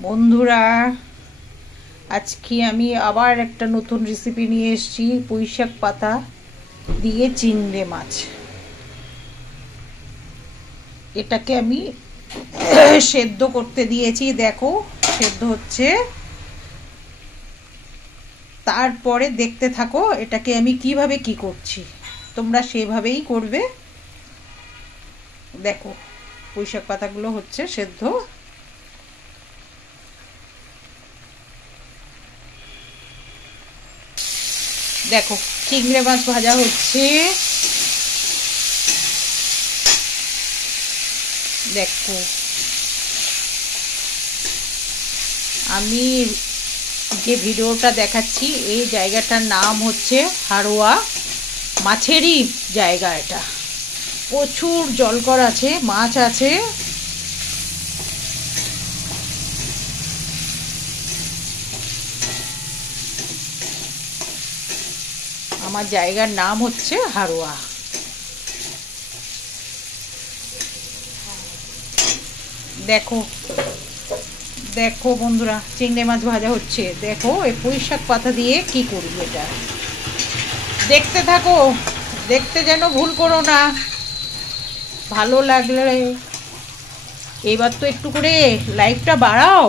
বন্ধুরা, আজকে আমি আবার একটা নতুন রেসিপি নিয়ে এসেছি। পুঁইশাক পাতা দিয়ে চিংড়ি মাছ। এটাকে আমি সেদ্ধ করতে দিয়েছি, দেখো সেদ্ধ হচ্ছে। তারপরে দেখতে থাকো এটাকে আমি কিভাবে কি করছি, তোমরা সেভাবেই করবে। দেখো পুঁইশাক পাতাগুলো হচ্ছে সেদ্ধ। দেখো চিংড়ি মাছ ভাজা হচ্ছে। দেখো আমি যে ভিডিওটা দেখাচ্ছি এই জায়গাটার নাম হচ্ছে হারোয়া। মাছেরই জায়গা এটা, প্রচুর জলকর আছে, মাছ আছে। আমার জায়গার নাম হচ্ছে হারোয়া। দেখো দেখো বন্ধুরা, চিংড়ি মাছ ভাজা হচ্ছে। দেখো এই পুঁইশাক পাতা দিয়ে কি করবো এটা, দেখতে থাকো। দেখতে যেন ভুল করো না। ভালো লাগলে এবার তো একটু করে লাইকটা বাড়াও,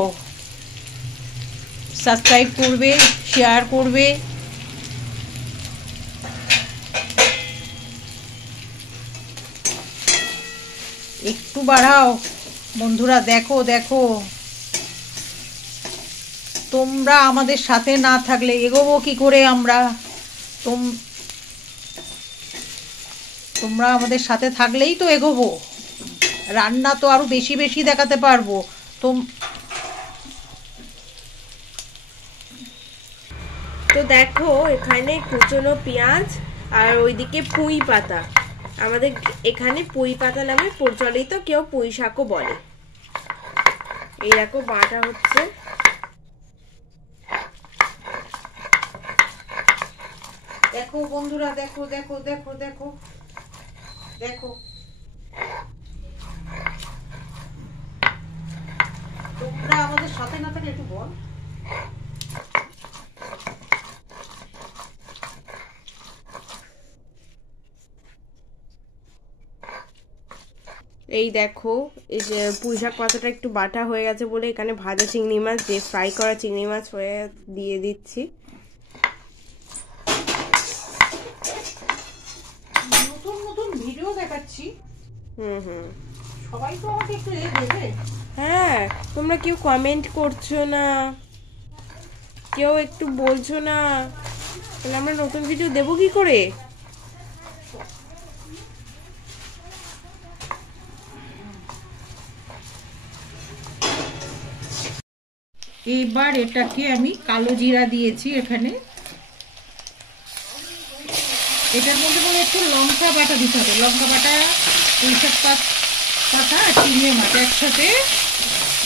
সাবস্ক্রাইব করবে, শেয়ার করবে। একটু বাড়াও বন্ধুরা। দেখো দেখো, তোমরা আমাদের সাথে না থাকলে এগোবো কি করে আমরা? তোমরা আমাদের সাথে থাকলেই তো এগোবো। রান্না তো আরো বেশি বেশি দেখাতে পারবো। তো দেখো এখানে কুচনো পেঁয়াজ আর ওইদিকে পুঁই পাতা। আমাদের এখানে পুঁই পাতা নামে প্রচলিত, কেউ পুঁই শাকও বলে। এইরকম বাটা হচ্ছে। দেখো বন্ধুরা, দেখো দেখো দেখো দেখো দেখো, তোমরা আমাদের সাথে না থাকলে একটু বল। এই দেখো, এই যে পুঁই শাক পাতাটা একটু বাটা হয়ে গেছে বলে এখানে ভাজা চিংড়ি মাছ, যে ফ্রাই করা চিংড়ি মাছ হয়ে দিয়ে দিচ্ছি। নতুন নতুন ভিডিও দেখাচ্ছি। হুম সবাই তো আমাকে একটু দেবে। হ্যাঁ, তোমরা কেউ কমেন্ট করছো না, কেউ একটু বলছো না, তাহলে আমরা নতুন ভিডিও দেবো কি করে? এইবার এটাকে আমি কালো জিরা দিয়েছি এখানে। এটার মধ্যে বলে একটু লঙ্কা বাটা দিতে হবে। লঙ্কা বাটা, পুঁইশাক পাতা আর চিংড়ি মাছ একসাথে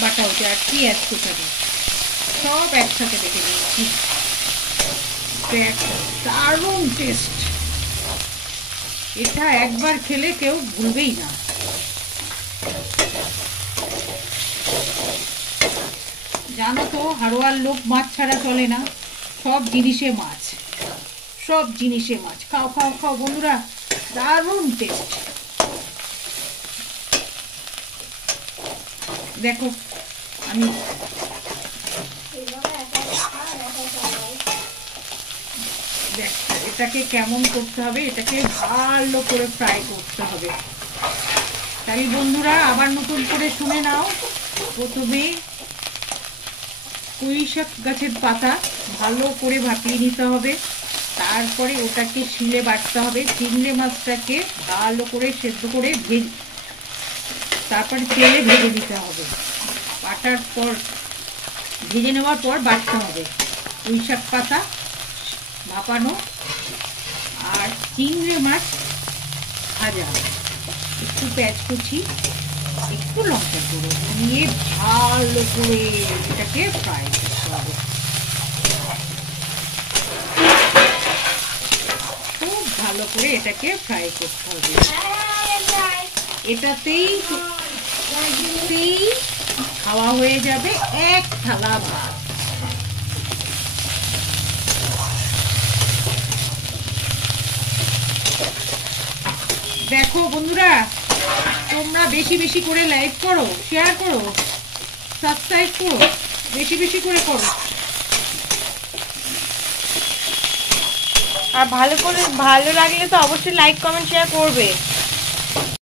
বাটা হচ্ছে, আর পেঁয়াজ কুচানো সব একসাথে রেখে দিয়েছি। দারুণ টেস্ট। এটা একবার খেলে কেউ ভুলবেই না। জানো তো হারোয়ার লোক মাছ ছাড়া চলে না, সব জিনিসে মাছ, সব জিনিসে মাছ। খাও খাও খাও বন্ধুরা, দারুণ টেস্ট। দেখো আমি এটাকে কেমন করতে হবে, এটাকে ভালো করে ফ্রাই করতে হবে। তাই বন্ধুরা আবার নতুন করে শুনে নাও। প্রথমে পুঁইশাক গাছের পাতা ভালো করে ভাপিয়ে নিতে হবে, তারপরে ওটাকে শিলে বাটতে হবে। চিংড়ি মাছটাকে ভালো করে সেদ্ধ করে তারপরে তেলে ভেজে দিতে হবে। বাটার পর, ভেজে নেওয়ার পর বাটতে হবে। পুঁইশাক পাতা ভাপানো আর চিংড়ি মাছ ভাজা, একটু পেঁয়াজ কুচি, একটু লঙ্কা গুঁড়ো নিয়ে ভালো করে এটাকে ফ্রাই করতে হবে। খুব ভালো করে এটাকে ফ্রাই করতে হবে। এটাতেই খাওয়া হয়ে যাবে এক থালা ভাত। দেখো বন্ধুরা, তোমরা বেশি বেশি করে লাইক করো, শেয়ার করো, সাবস্ক্রাইব করো, বেশি বেশি করে করো। আর ভালো লাগলে তো অবশ্যই লাইক কমেন্ট শেয়ার করবে।